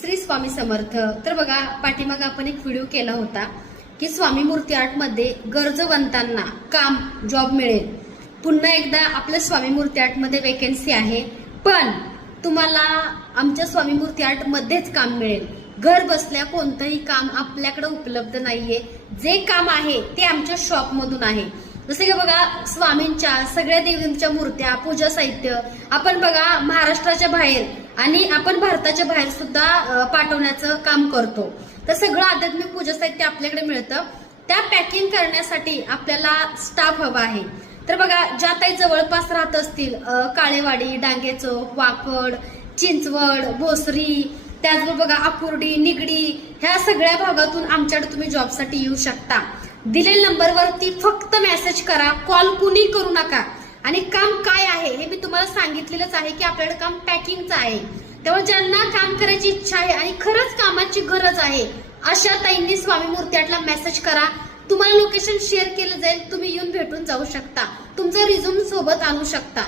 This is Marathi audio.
श्री स्वामी समर्थ। तर बघा, पाठीमागे आपण एक व्हिडिओ केला होता की स्वामी मूर्ती आर्ट मध्ये गरजवंतांना काम जॉब मिळेल। पुन्हा एकदा आपल्या स्वामी मूर्ती आर्ट मध्ये वेकेन्सी आहे, पण तुम्हाला आमच्या स्वामी मूर्ती आर्ट मध्येच काम मिळेल। घर बसल्या कोणतंही काम आपल्याकडे उपलब्ध नाहीये। जे काम आहे ते आमच्या शॉप मधून आहे। जसे की बघा, स्वामींच्या सगळ्या देवींच्या मूर्त्या, पूजा साहित्य आपण बघा महाराष्ट्राच्या बाहेर आणि आपण भारताच्या बाहेर सुद्धा पाठवण्याचं काम करतो। तर सगळं आध्यात्मिक पूजा साहित्य आपल्याकडे मिळतं। त्या पॅकिंग करण्यासाठी आपल्याला स्टाफ हवा आहे। तर बघा, ज्या ताई जवळपास राहत असतील, काळेवाडी, डांगे चौक, वाकड, चिंचवड, भोसरी, त्याचबरोबर बघा आकुर्डी, निगडी, ह्या सगळ्या भागातून आमच्याकडे तुम्ही जॉबसाठी येऊ शकता। दिलेल्या नंबरवरती फक्त मेसेज करा, कॉल कुणी करू नका। आणि काम काय आहे हे मी तुम्हाला सांगितलेलंच आहे की आपल्याकडे काम पॅकिंगचं आहे। तेव्हा ज्यांना काम करायची इच्छा आहे आणि खरंच कामाची गरज आहे अशा ताईंनी स्वामी मूर्ती आर्टला मेसेज करा। तुम्हाला लोकेशन शेअर केलं जाईल, तुम्ही येऊन भेटून जाऊ शकता, तुमचा रिझ्यूम सोबत आणू शकता।